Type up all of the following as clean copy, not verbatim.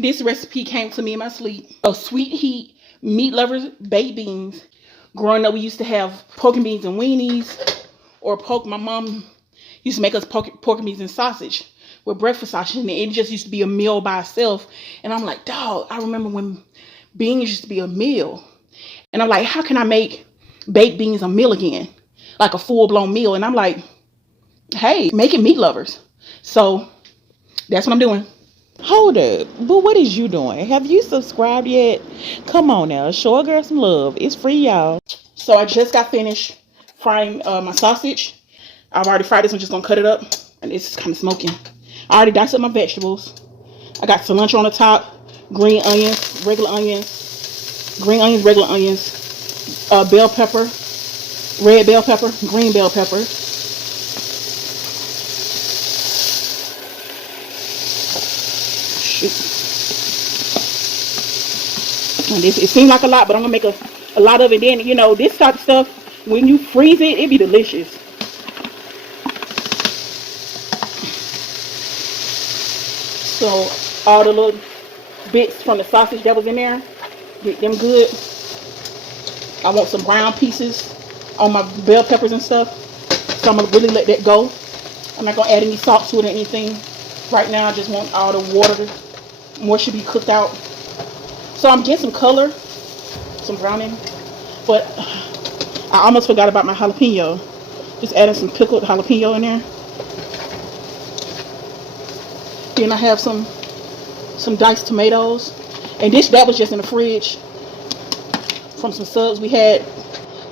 This recipe came to me in my sleep. A sweet heat MeatLovers baked beans. Growing up, we used to have pork and beans and weenies, or pork. My mom used to make us pork and beans and sausage with breakfast sausage, and it just used to be a meal by itself. And I'm like, dog, I remember when beans used to be a meal. And I'm like, how can I make baked beans a meal again? Like a full-blown meal. And I'm like, hey, make it MeatLovers. So that's what I'm doing. Hold up, but what is you doing? Have you subscribed yet? Come on now, show a girl some love. It's free, y'all. So I just got finished frying my sausage. I've already fried this. I'm just gonna cut it up, and it's kind of smoking. I already diced up my vegetables. I got cilantro on the top, green onions, regular onions, green onions, regular onions, bell pepper, red bell pepper, green bell pepper. And it seems like a lot, but I'm gonna make a lot of it. Then, you know, this type of stuff, when you freeze it, it be delicious. So all the little bits from the sausage that was in there, get them good. I want some brown pieces on my bell peppers and stuff, so I'm gonna really let that go. I'm not gonna add any salt to it or anything right now. I just want all the water, more should be cooked out. So I'm getting some color, some browning, but I almost forgot about my jalapeno. Just adding some pickled jalapeno in there. Then I have some diced tomatoes, and that was just in the fridge from some subs we had.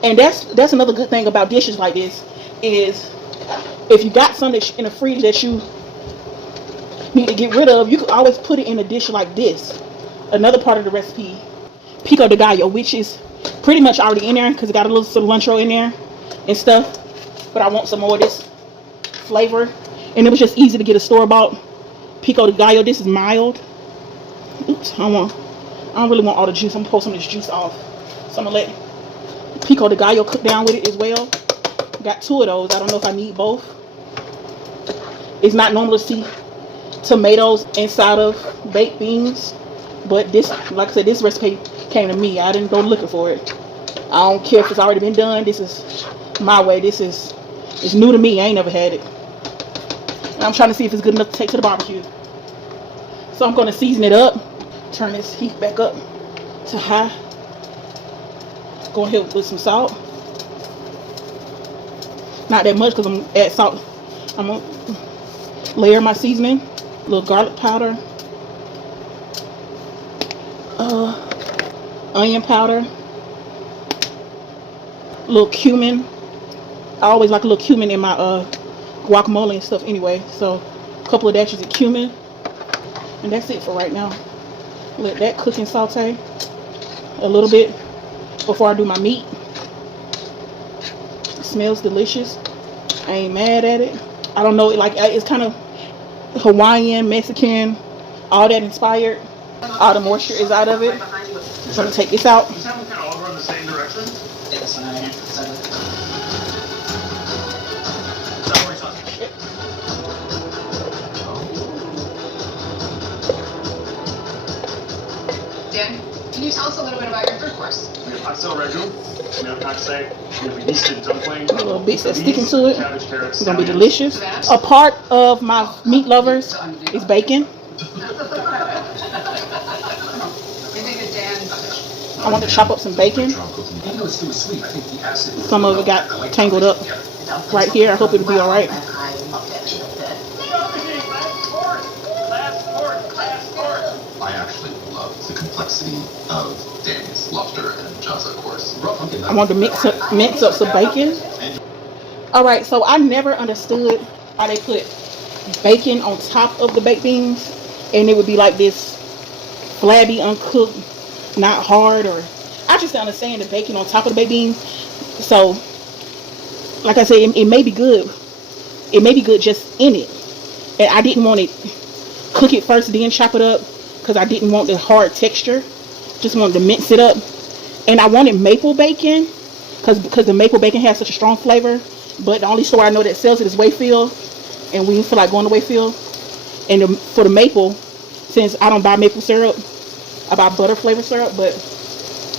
And that's another good thing about dishes like this, is if you got something in the fridge that you need to get rid of, you can always put it in a dish like this. Another part of the recipe, pico de gallo, which is pretty much already in there because it got a little cilantro in there and stuff. But I want some more of this flavor, and it was just easy to get a store-bought pico de gallo. This is mild. Oops, I don't really want all the juice. I'm gonna pull some of this juice off. So I'm gonna let pico de gallo cook down with it as well. Got 2 of those. I don't know if I need both. It's not normal to see tomatoes inside of baked beans, but this, like I said, this recipe came to me. I didn't go looking for it. I don't care if it's already been done. This is my way. It's new to me. I ain't never had it. And I'm trying to see if it's good enough to take to the barbecue. So I'm going to season it up. Turn this heat back up to high. Go ahead with some salt. Not that much because I'm going to add salt. I'm going to layer my seasoning. A little garlic powder. Onion powder. A little cumin. I always like a little cumin in my guacamole and stuff anyway. So a couple of dashes of cumin. And that's it for right now. Let that cook and saute a little bit before I do my meat. It smells delicious. I ain't mad at it. I don't know, like, it's kind of Hawaiian, Mexican, all that inspired. All the moisture is out of it. So I'm going to take this out. Does that kind of all go in the same direction? Yes. Dan, can you tell us a little bit about your food course? We have pastel ragu, we have paksai, we have a yeasted dumpling, Little bits that's sticking to it. cabbage, carrots, It's going to be delicious. A part of my MeatLovers is bacon. I want to chop up some bacon. Some of it got tangled up right here. I hope it'll be alright. I actually love the complexity of Danny's lobster and jazza course. I want to mince up some bacon. Alright, so I never understood how they put bacon on top of the baked beans, and it would be like this flabby, uncooked, not hard, or I just don't understand the bacon on top of the baked beans. So like I said, it may be good. It may be good just in it, and I didn't want it cook it first then chop it up because I didn't want the hard texture. Just wanted to mince it up. And I wanted maple bacon because the maple bacon has such a strong flavor, but the only store I know that sells it is Wayfield, and we didn't feel like going to Wayfield. And for the maple, since I don't buy maple syrup. I buy butter flavor syrup, but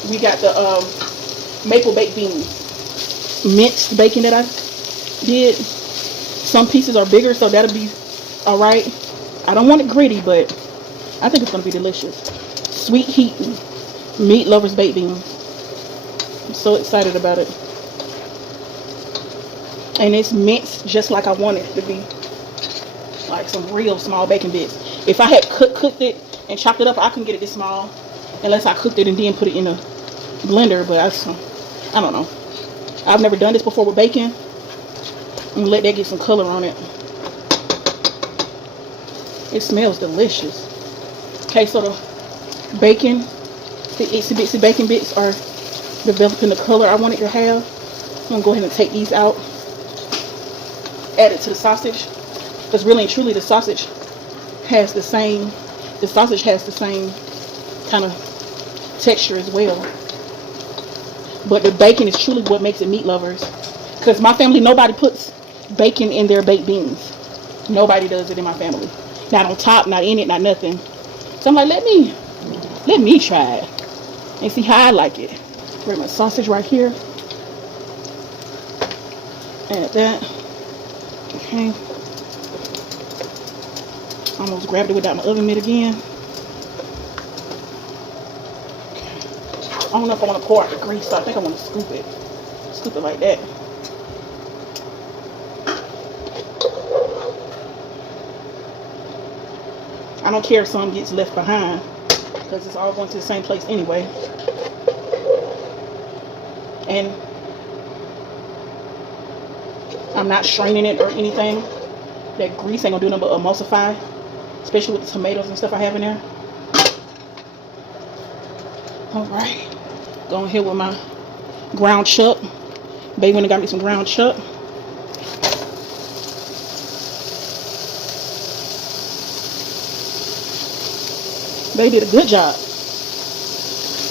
we got the maple baked beans. Minced bacon that I did. Some pieces are bigger, so that'll be alright. I don't want it gritty, but I think it's going to be delicious. Sweet heat MeatLovers baked beans. I'm so excited about it. And it's minced just like I want it to be. Like some real small bacon bits. If I had cooked it and chopped it up, I couldn't get it this small. Unless I cooked it and then put it in a blender. But I don't know. I've never done this before with bacon. I'm going to let that get some color on it. It smells delicious. Okay, so the bacon, the itsy bitsy bacon bits are developing the color I want it to have. I'm going to go ahead and take these out. Add it to the sausage. Because really and truly the sausage has the same kind of texture as well. But the bacon is truly what makes it MeatLovers. Because my family, nobody puts bacon in their baked beans. Nobody does it in my family. Not on top, not in it, not nothing. So I'm like, let me try it and see how I like it. Bring my sausage right here. Add that. Okay. Almost grabbed it without my oven mitt again. I don't know if I want to pour out the grease, so I think I want to scoop it. Scoop it like that. I don't care if some gets left behind because it's all going to the same place anyway. And I'm not straining it or anything. That grease ain't gonna do nothing but emulsify, especially with the tomatoes and stuff I have in there. Alright, going here with my ground chuck. Baby went and got me some ground chuck. They did a good job.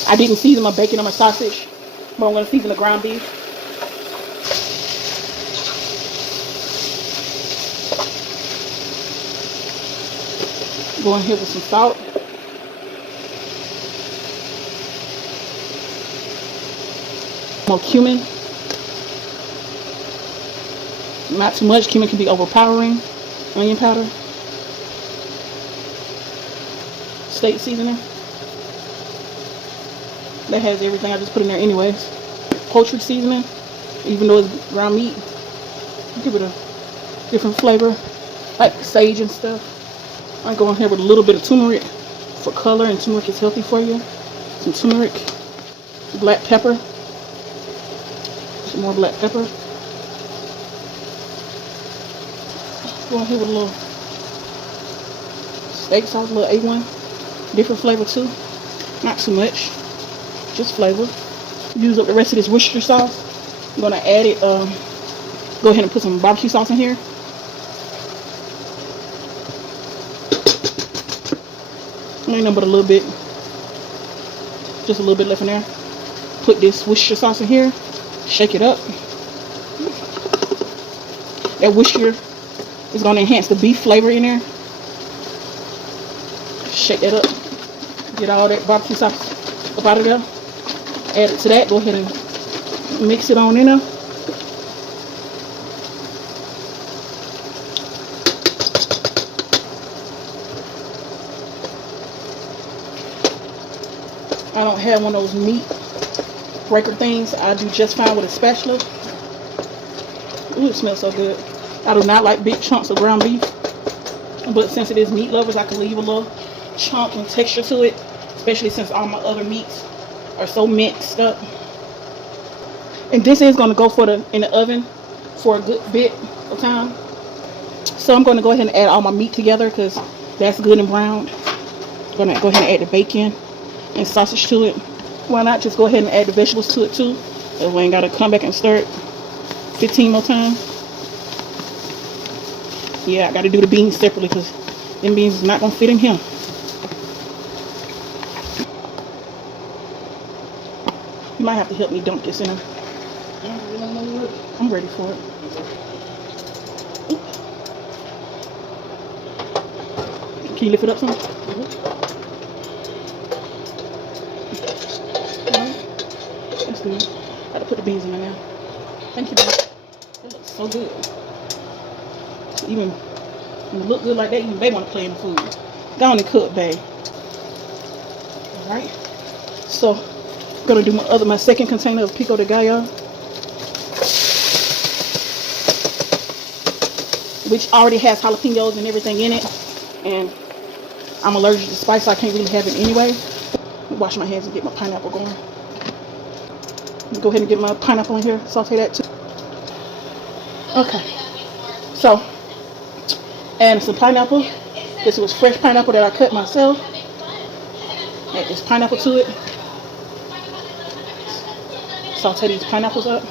I didn't season my bacon or my sausage, but I'm going to season the ground beef. Go in here with some salt. More cumin. Not too much. Cumin can be overpowering. Onion powder. Steak seasoning. That has everything I just put in there anyways. Poultry seasoning. Even though it's ground meat, give it a different flavor. Like sage and stuff. I go in here with a little bit of turmeric for color, and turmeric is healthy for you. Some turmeric. Black pepper. Some more black pepper. Go in here with a little steak sauce, a little A1. Different flavor too. Not too much. Just flavor. Use up the rest of this Worcestershire sauce. I'm gonna add it. Go ahead and put some barbecue sauce in here. Ain't nothing but a little bit. Just a little bit left in there. Put this Worcestershire sauce in here. Shake it up. That Worcestershire is gonna enhance the beef flavor in there. Shake that up. Get all that barbecue sauce up out of there. Add it to that. Go ahead and mix it on in there. I don't have one of those meat breaker things. I do just fine with a spatula. Ooh, it smells so good. I do not like big chunks of ground beef. But since it is MeatLovers, I can leave a little chunk and texture to it. Especially since all my other meats are so mixed up. And this is going to go in the oven for a good bit of time. So I'm going to go ahead and add all my meat together because that's good and browned. I'm going to go ahead and add the bacon and sausage to it. Why not just go ahead and add the vegetables to it too? So we ain't got to come back and stir it 15 more times. Yeah, I got to do the beans separately because them beans is not going to fit in here. You might have to help me dump this in there. I'm ready for it. Can you lift it up some? food. Gotta put the beans in there now. Thank you, babe. It looks so good. So even when it look good like that, even babe want to play in the food. Go on and cook, babe. Alright. So, I'm gonna do my second container of pico de gallo, which already has jalapenos and everything in it. And I'm allergic to spice, so I can't really have it anyway. Let me wash my hands and get my pineapple going. Go ahead and get my pineapple in here. Saute that too. Okay. So, add some pineapple. This was fresh pineapple that I cut myself. Add this pineapple to it. Saute these pineapples up.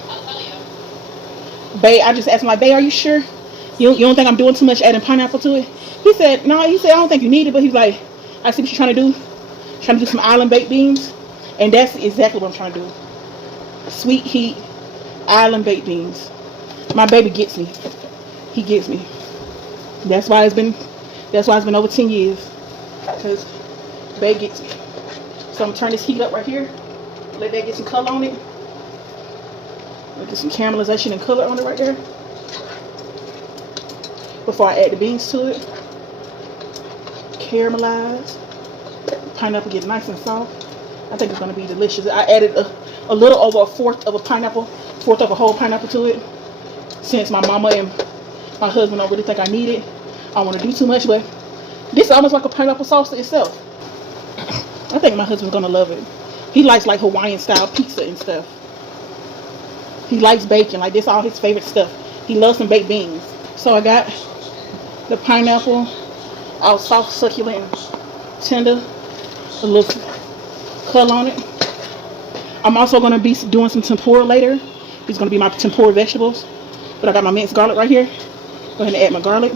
Babe, I just asked him, like, babe, are you sure? You don't think I'm doing too much adding pineapple to it? He said, no. He said, I don't think you need it. But he's like, I see what you're trying to do. Trying to do some island baked beans. And that's exactly what I'm trying to do. Sweet heat island baked beans. My baby gets me. He gets me. That's why it's been over 10 years. Because babe gets me. So I'm gonna turn this heat up right here. Let that get some color on it. Get some caramelization and color on it right there. Before I add the beans to it. Caramelize. Pineapple get nice and soft. I think it's gonna be delicious. I added a little over a fourth of a whole pineapple to it. Since my mama and my husband don't really think I need it. I don't want to do too much, but this is almost like a pineapple sauce itself. I think my husband's gonna love it. He likes like Hawaiian style pizza and stuff. He likes bacon, like this all his favorite stuff. He loves some baked beans. So I got the pineapple, all soft, succulent, and tender. A little color on it. I'm also gonna be doing some tempura later. These gonna be my tempura vegetables. But I got my minced garlic right here. Go ahead and add my garlic.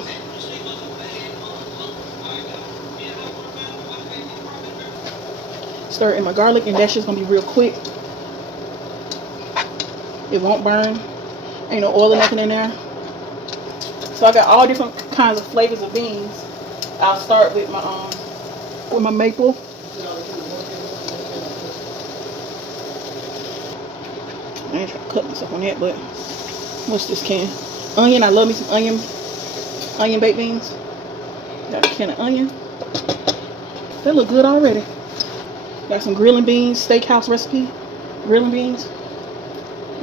Stir in my garlic, and that's just gonna be real quick. It won't burn. Ain't no oil or nothing in there. So I got all different kinds of flavors of beans. I'll start with my maple. I ain't trying to cut myself on that, but what's this can? Onion. I love me some onion baked beans. Got a can of onion. They look good already. Got some grilling beans, steakhouse recipe. Grilling beans.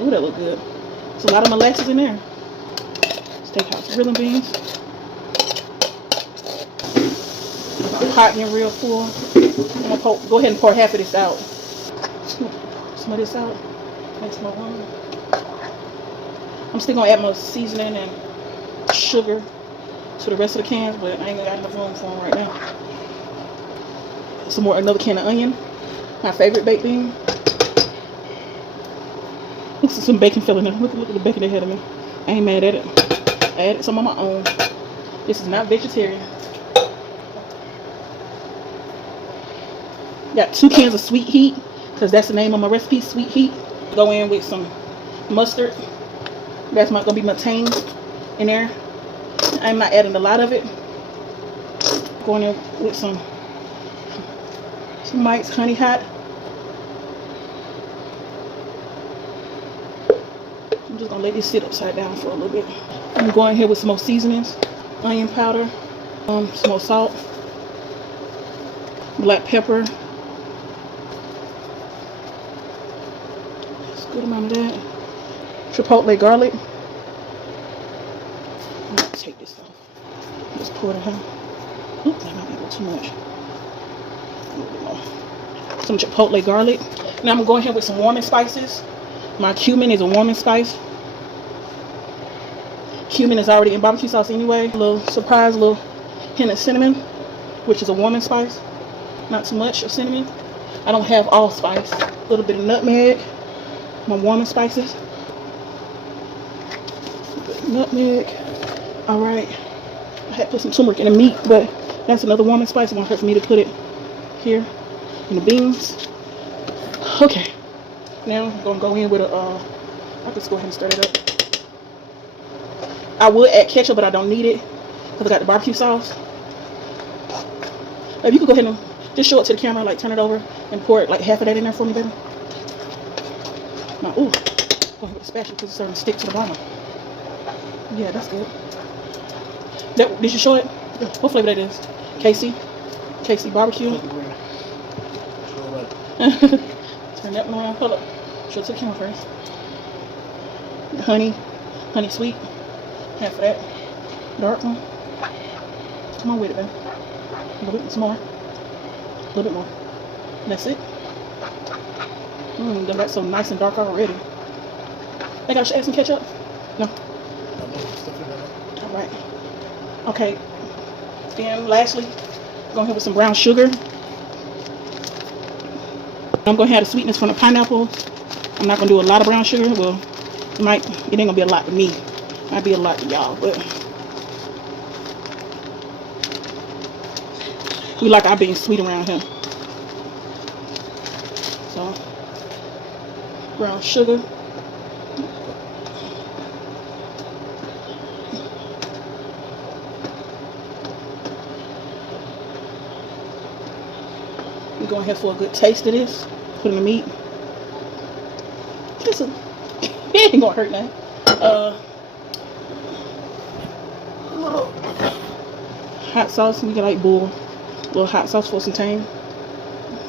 Ooh, that look good. There's a lot of molasses in there. Steakhouse grilling beans. My pot getting real full. I'm gonna go ahead and pour half of this out. Some of this out. Makes my one. I'm still gonna add more seasoning and sugar to the rest of the cans, but I ain't got enough room for them right now. Another can of onion. My favorite baked bean. Look, some bacon filling in. Look at the bacon ahead of me. I ain't mad at it. I added some on my own. This is not vegetarian. Got 2 cans of sweet heat, because that's the name of my recipe, sweet heat. Go in with some mustard. That's gonna be my tang in there. I'm not adding a lot of it. Going in with some Mike's Honey Hot. I'm just gonna let this sit upside down for a little bit. I'm going here with some more seasonings, onion powder, some more salt, black pepper. Good amount of that. Chipotle garlic. I'm gonna take this off. Just pour it out. Oops, that might be a little too much. A little bit more. Some chipotle garlic. Now I'm going here with some warming spices. My cumin is a warming spice. Cumin is already in barbecue sauce anyway. A little surprise, a little hint of cinnamon, which is a warming spice. Not too much of cinnamon. I don't have allspice. A little bit of nutmeg. My warming spices. Nutmeg. Alright. I had put some turmeric in the meat, but that's another warming spice. It won't hurt for me to put it here in the beans. Okay. Now I'm gonna go in with I'll just go ahead and stir it up. I would add ketchup, but I don't need it because I got the barbecue sauce. If you could go ahead and just show it to the camera, like turn it over and pour it like half of that in there for me, baby. Now, ooh, go ahead with the spatula because it's starting to stick to the bottom. Yeah, that's good. Did you show it? What flavor that is? KC barbecue. Turn that one around. Hold up. Show it to the camera first. Honey sweet. Half of that. Dark one. Come on with it, baby. A little bit more. A little bit more. That's it. That's so nice and dark already. Think I should add some ketchup? No. All right. Okay. Then lastly, go ahead with some brown sugar. I'm gonna have the sweetness from the pineapple. I'm not gonna do a lot of brown sugar. Well, it ain't gonna be a lot to me. Might be a lot to y'all, but we like our being sweet around here. So, brown sugar. We're going here for a good taste of this. Put in the meat. It ain't gonna hurt now. Little hot sauce. We can like boil a little hot sauce for some tang.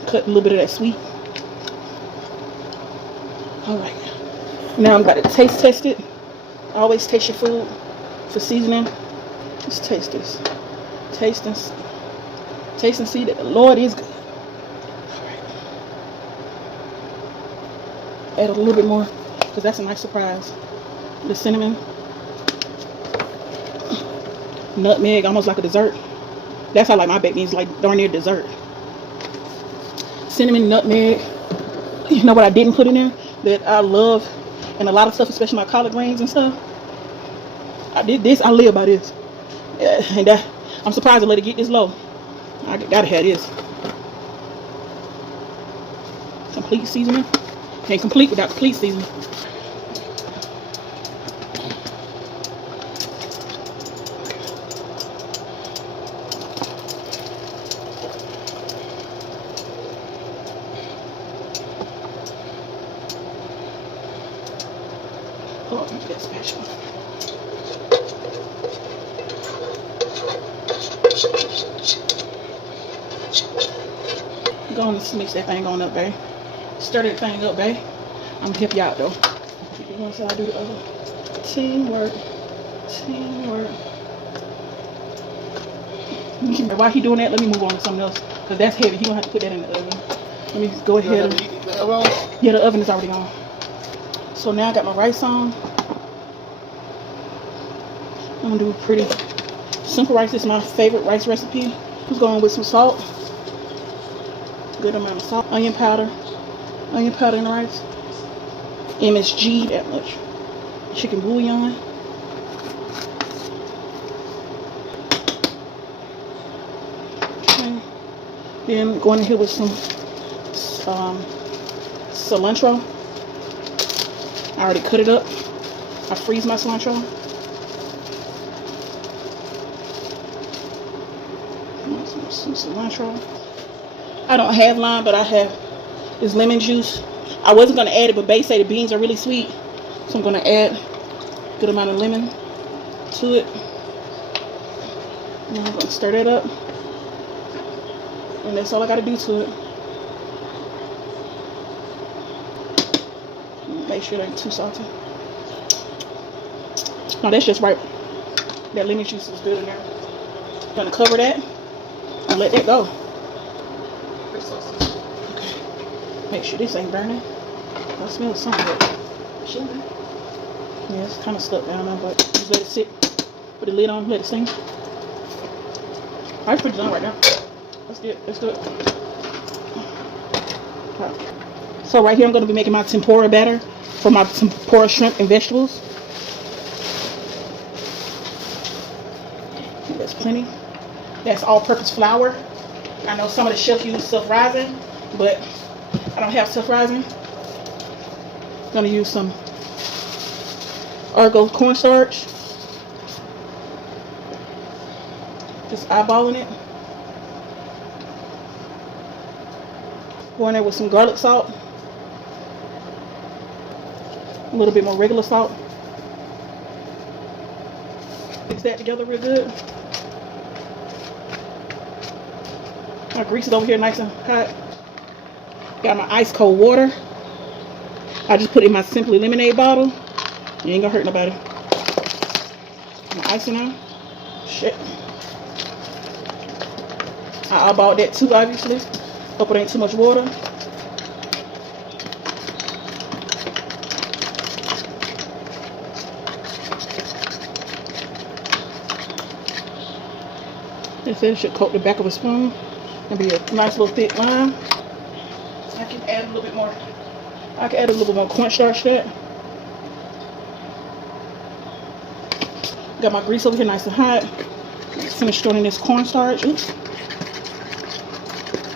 Cut a little bit of that sweet. Alright. Now I'm about to taste test it. Always taste your food for seasoning. Just taste this. Taste and see that the Lord is good. Add a little bit more because that's a nice surprise. The cinnamon, nutmeg, almost like a dessert. That's how like my baked beans, like darn near dessert. Cinnamon, nutmeg. You know what I didn't put in there that I love, and a lot of stuff, especially my collard greens and stuff. I did this. I live by this, and I'm surprised to let it get this low. I gotta have this. Complete seasoning. Can't complete without complete seasoning. Oh, that's special. Go on and mix that thing on up, babe. Stir that thing up, babe. I'm gonna help you out though. Once I do the other. Teamwork. While he doing that, let me move on to something else. Because that's heavy. He gonna have to put that in the oven. Let me go ahead and. Yeah, the oven is already on. So now I got my rice on. I'm gonna do pretty simple rice. This is my favorite rice recipe. Just going with some salt. Good amount of salt. Onion powder in the rice. MSG, that much. Chicken bouillon. Okay. Then going in here with some cilantro. I already cut it up. I freeze my cilantro. Some cilantro. I don't have lime, but I have this lemon juice. I wasn't going to add it, but Bae say the beans are really sweet. So I'm going to add a good amount of lemon to it. And I'm going to stir that up. And that's all I got to do to it. Make sure it ain't too salty. No, that's just right. That lemon juice is good in there. I'm going to cover that and let that go. Okay. Make sure this ain't burning. I smell something. Shouldn't be. Yeah, it's kind of stuck down there, but just let it sit. Put the lid on, let it steam. Alright, pretty done right now. Let's do it. Let's do it. Right. So right here, I'm going to be making my tempura batter for my tempura shrimp and vegetables. That's plenty. That's all-purpose flour. I know some of the chefs use self-rising, but I don't have self-rising. I'm going to use some Argo cornstarch. Just eyeballing it. Go in there with some garlic salt. A little bit more regular salt. Mix that together real good. My grease is over here nice and hot. Got my ice cold water. I just put it in my Simply Lemonade bottle. You ain't gonna hurt nobody. My icing on. Shit. I eyeballed that too, obviously. Hope it ain't too much water. This should coat the back of a spoon and be a nice little thick line. I can add a little bit more. I can add a little bit more cornstarch to that. Got my grease over here nice and hot. Finish throwing in this cornstarch. Oops.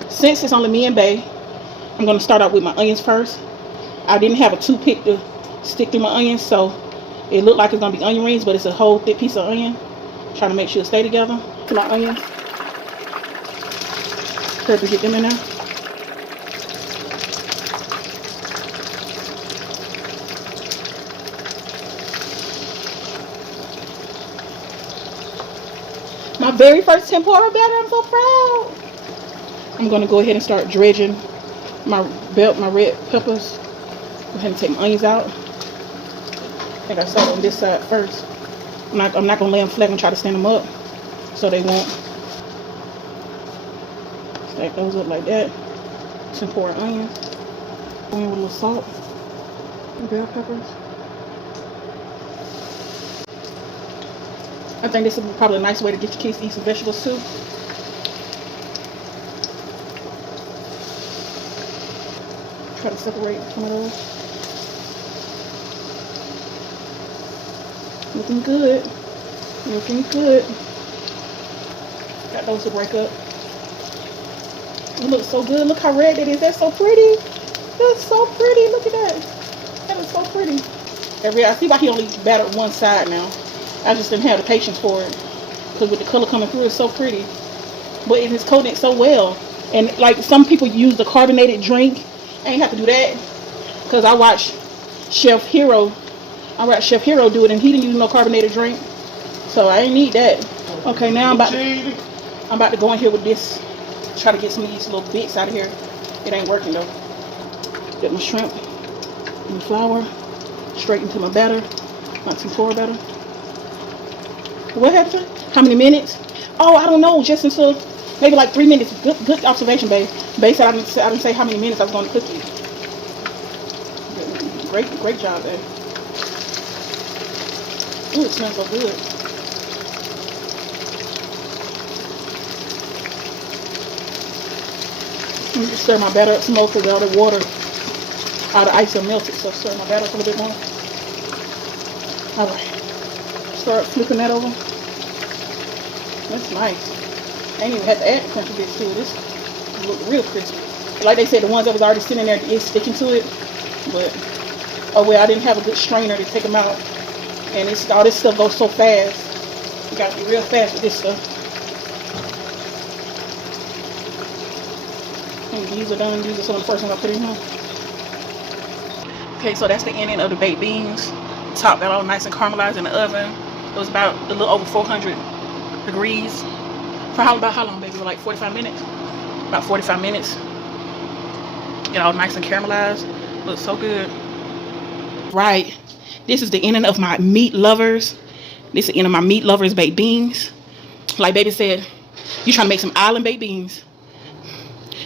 Since it's only me and Bae, I'm gonna start out with my onions first. I didn't have a toothpick to stick through my onions, so it looked like it's gonna be onion rings, but it's a whole thick piece of onion. Trying to make sure it stay together. To my onions. Try to get them in there. My very first tempura batter. I'm so proud. I'm gonna go ahead and start dredging my red peppers. Go ahead and take my onions out. I think I start on this side first. I'm not gonna lay them flat and try to stand them up, so they won't. Stack those up like that. Tempura onion. Go in with a little salt. Bell peppers. I think this is probably a nice way to get your kids to eat some vegetables too. Try to separate some of those. Looking good. Looking good. Got those to break up. It looks so good. Look how red it is. That's so pretty. That's so pretty. Look at that. That is so pretty. I see why he only battered one side now. I just didn't have the patience for it. Because with the color coming through, it's so pretty. But it is coating it so well. And like some people use the carbonated drink. I ain't have to do that. Because I watched Chef Hero do it, and he didn't use no carbonated drink. So I ain't need that. Okay, now I'm about to go in here with this. Try to get some of these little bits out of here. It ain't working though. Get my shrimp and flour straight into my batter. My tempura batter. What happened? How many minutes? Oh, I don't know. Just until maybe like 3 minutes. Good observation, babe. Babe said I didn't say how many minutes I was going to cook it. Great job, babe. Ooh, it smells so good. Let me just stir my batter up some more because all the water, all the ice will melt it. So stir my batter up a little bit more. All right. Start flipping that over. That's nice. I ain't even had to add the crunchy bits to it. This look real crispy. Like they said, the ones that was already sitting there is sticking to it. But oh well, I didn't have a good strainer to take them out. And all this stuff goes so fast. You gotta be real fast with this stuff. And these are done. These are some of the first ones I put in here. Okay, so that's the ending of the baked beans. Top that all nice and caramelized in the oven. It was about a little over 400 degrees. For about how long, baby? Like 45 minutes? About 45 minutes. Get all nice and caramelized. Looks so good. Right. This is the ending of my MeatLovers. This is the end of my MeatLovers baked beans. Like baby said, you trying to make some island baked beans.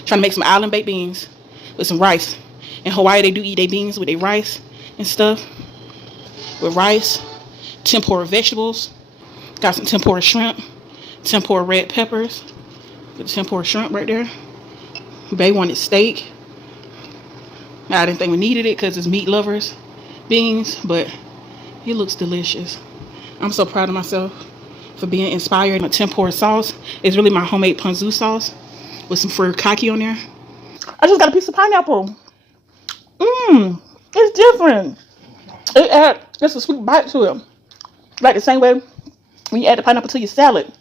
Trying to make some island baked beans with some rice. In Hawaii, they do eat their beans with their rice and stuff. With rice, tempura vegetables. Got some tempura shrimp, tempura red peppers. Got tempura shrimp right there. Bae wanted steak. I didn't think we needed it because it's MeatLovers beans, but it looks delicious. I'm so proud of myself for being inspired. My tempura sauce is really my homemade ponzu sauce with some furikake on there. I just got a piece of pineapple. It's different. It adds just a sweet bite to it. Like the same way when you add the pineapple to your salad.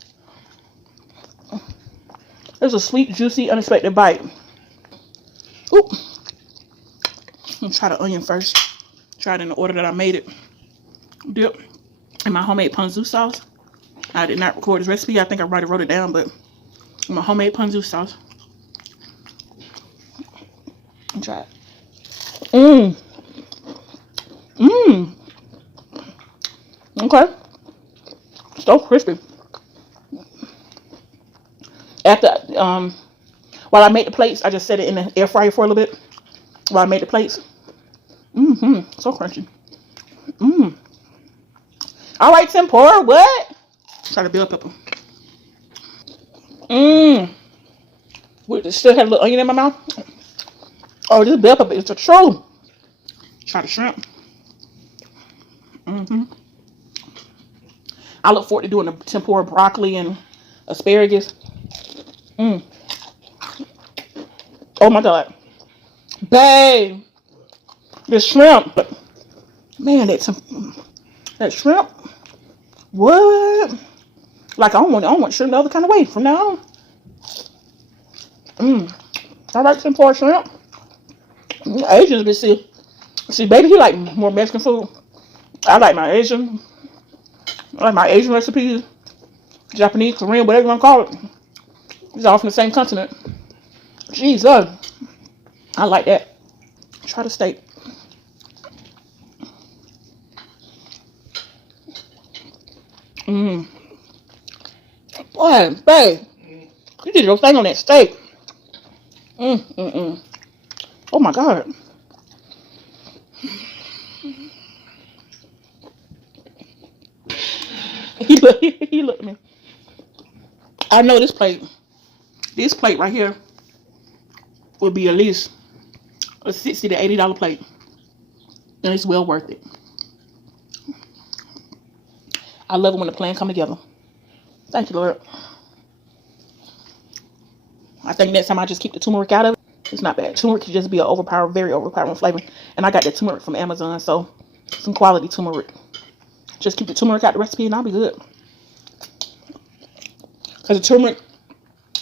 There's a sweet, juicy, unexpected bite. Ooh. Let me try the onion first. Tried in the order that I made it. Dip in my homemade ponzu sauce. I did not record this recipe. I think I already wrote it down, but my homemade ponzu sauce. Try it. Okay. So crispy. After while I made the plates, I just set it in the air fryer for a little bit. While I made the plates. So crunchy. All right, tempura. What? Try the bell pepper. Still had a little onion in my mouth. Oh, this bell pepper is the truth. Try the shrimp. I look forward to doing the tempura broccoli and asparagus. Oh my God. Babe. The shrimp. Man, that shrimp. What? Like I don't want shrimp the other kind of way from now on. I like tempura shrimp. Asians be see baby, he like more Mexican food. I like my Asian recipes. Japanese, Korean, whatever you want to call it. It's all from the same continent. Jesus. I like that. Try the steak. Boy, babe. You did your thing on that steak. Oh my God. He looked at me. I know this plate right here would be at least a $60 to $80 plate. And it's well worth it. I love it when the plan come together. Thank you, Lord. I think next time I just keep the turmeric out of it. It's not bad. Turmeric can just be an very overpowering flavor. And I got that turmeric from Amazon, so some quality turmeric. Just keep the turmeric out of the recipe and I'll be good. Because the turmeric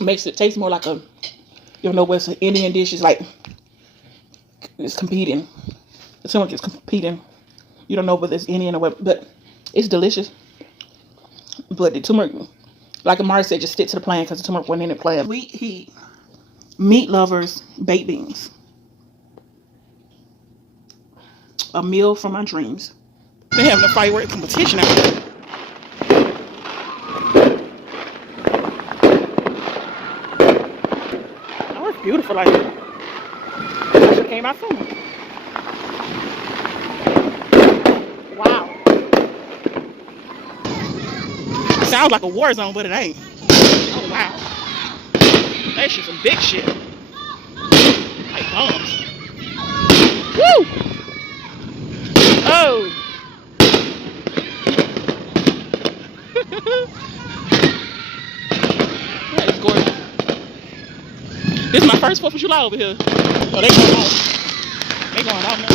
makes it taste more like a, you know, where it's an Indian dish. It's like, it's competing. The turmeric is competing. You don't know whether it's Indian or what, but it's delicious. But the turmeric, like Amari said, just stick to the plan because the turmeric wasn't in the plan. Sweet Heat MeatLovers baked beans. A meal from my dreams. They're having a firework competition out there. Oh, it's beautiful like that. That just came out soon. Wow. It sounds like a war zone, but it ain't. Oh, wow. That shit's some big shit. Like bombs. Woo! Oh! That is gorgeous. This is my first 4th of July over here. Oh, they going off. They going off now.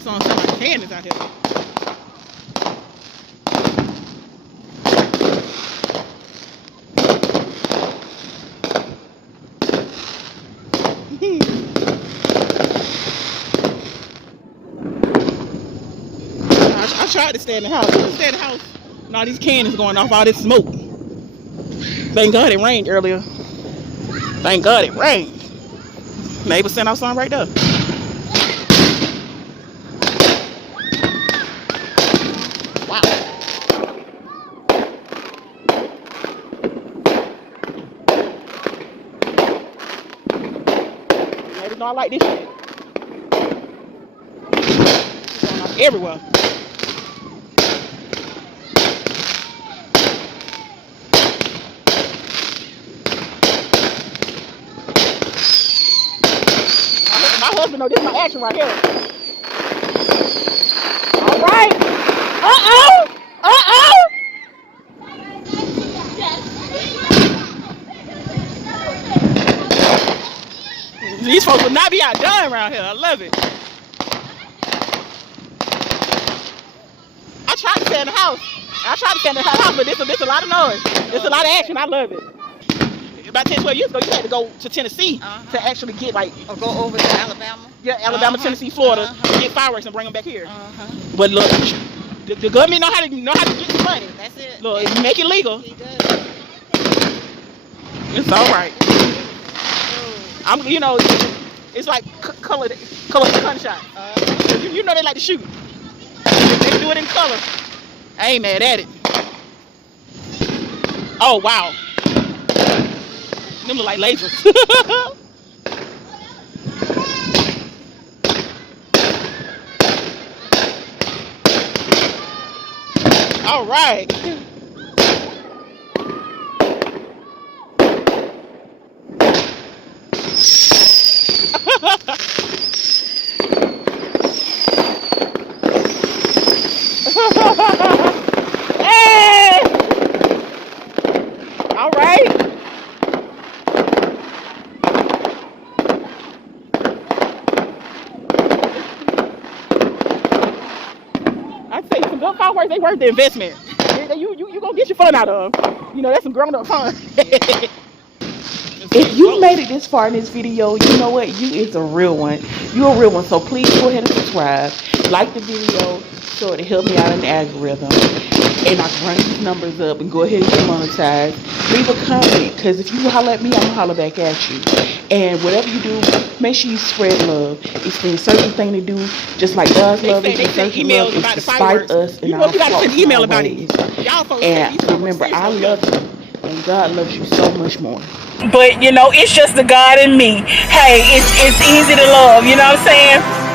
Some cannons out here. I tried to stay in the house. Stay in the house. And all these cannons going off, all this smoke. Thank God it rained earlier. Thank God it rained. Neighbor sent out something right there. I like this shit. It's going off everywhere. My husband knows this is my action right here. All right. Uh-oh. Uh-oh. These folks will not be outdone around here. I love it. tried to stay in the house. But this a lot of noise. It's a lot of action. I love it. About 10, 12 years ago, you had to go to Tennessee to actually get like... Or go over to Alabama? Yeah, Alabama, Tennessee, Florida, get fireworks and bring them back here. But look, the government know how to get the money. That's it. Look, make it legal. He does. It's all right. I'm, you know, it's like color gunshot. You know they like to shoot. They do it in color. I ain't mad at it. Oh wow, them look like lasers. All right. Hey! All right. I'd say some good fireworks, they worth the investment. You gonna get your fun out of them. You know, that's some grown up fun. If you made it this far in this video, you know what? You is a real one. You a real one. So please go ahead and subscribe. Like the video so it'll help me out in the algorithm. And I can run these numbers up and go ahead and get monetized. Leave a comment, because if you holler at me, I'm going to holler back at you. And whatever you do, make sure you spread love. It's the certain thing to do, just like God's love is the certain love is to spite us in our ways. And remember, I love you, and God loves you so much more. But, you know, it's just the God in me. Hey, it's easy to love, you know what I'm saying?